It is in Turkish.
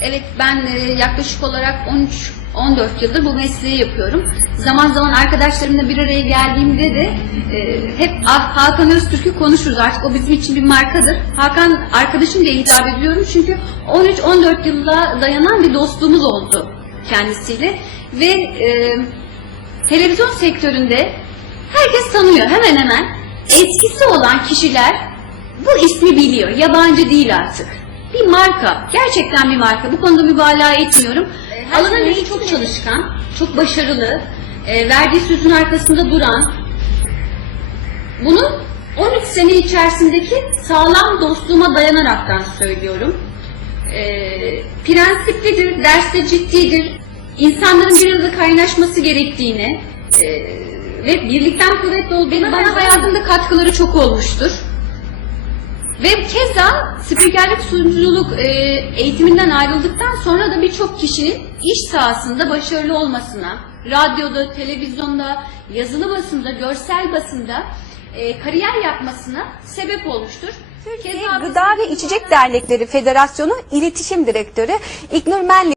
evet ben e, yaklaşık olarak 13 14 yıldır bu mesleği yapıyorum. Zaman zaman arkadaşlarımla bir araya geldiğimde de e, hep Hakan Öztürk'ü konuşuruz. Artık o bizim için bir markadır. Hakan arkadaşım diye hitap ediyorum çünkü 13-14 yılla dayanan bir dostluğumuz oldu kendisiyle ve e, televizyon sektöründe herkes tanıyor hemen hemen. Etkisi olan kişiler bu ismi biliyor. Yabancı değil artık. Bir marka. Gerçekten bir marka. Bu konuda mübalağa etmiyorum. Alanın eli çok çalışkan, çok başarılı, e, verdiği sözün arkasında duran, bunu 13 sene içerisindeki sağlam dostluğuma dayanaraktan söylüyorum. E, prensiplidir, derste ciddidir, insanların bir arada kaynaşması gerektiğini e, ve birlikten kuvvetli ol benim bana hayatımda katkıları çok olmuştur. Ve keza spikerlik sunuculuk e, eğitiminden ayrıldıktan sonra da birçok kişinin iş sahasında başarılı olmasına, radyoda, televizyonda, yazılı basında, görsel basında e, kariyer yapmasına sebep olmuştur. Türkiye Keza Gıda ve İçecek Dernekleri Federasyonu İletişim Direktörü İknur Menli